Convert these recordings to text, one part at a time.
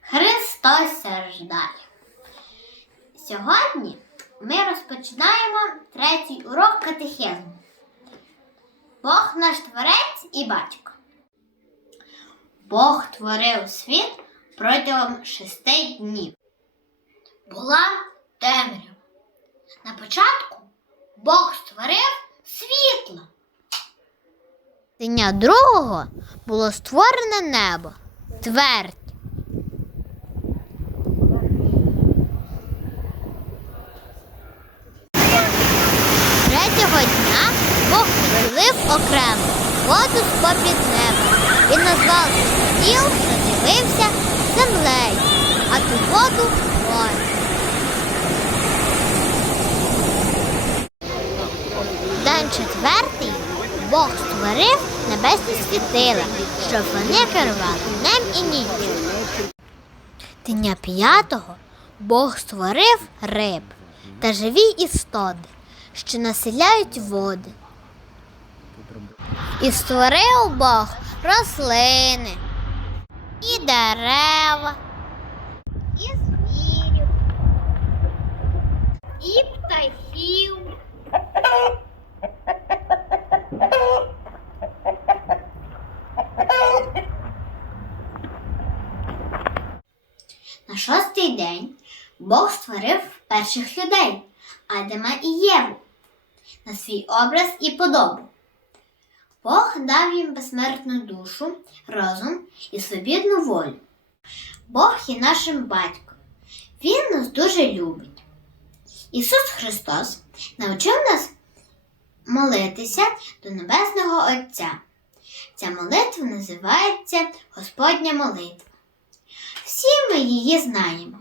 Христос рождає. Сьогодні ми розпочинаємо третій урок катехизму. Бог наш творець і батько. Бог творив світ протягом шести днів. Була темрява. На початку Бог створив світло. Дня другого було створене небо, твердь. Третього дня Бог поділив окремо воду з попід неба і назвав діл, що з'явився землею, а ту воду морем. День четвертий Бог створив небесні світила, щоб вони керували днем і ніччю. Дня п'ятого Бог створив риб та живі істоти, що населяють води. І створив Бог рослини, і дерева, і звірів, і птахів. На шостий день Бог створив перших людей Адама і Єву на свій образ і подобу. Бог дав їм безсмертну душу, розум і свобідну волю. Бог є нашим батьком. Він нас дуже любить. Ісус Христос навчив нас молитися до Небесного Отця. Ця молитва називається Господня молитва. Всі ми її знаємо.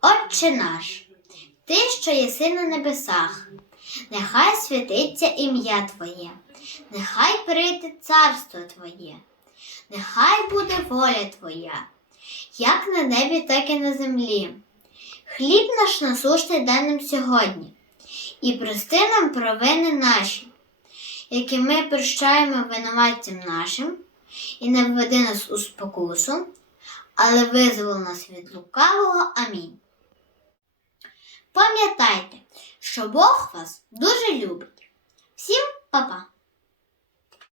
Отче наш, Ти, що єси на небесах, нехай святиться ім'я Твоє, нехай прийде царство Твоє, нехай буде воля Твоя, як на небі, так і на землі. Хліб наш насушний дай нам сьогодні, і прости нам провини наші, які ми прощаємо винуватцям нашим, і не введи нас у спокусу, але визвол нас від лукавого. Амінь. Пам'ятайте, що Бог вас дуже любить. Всім па-па!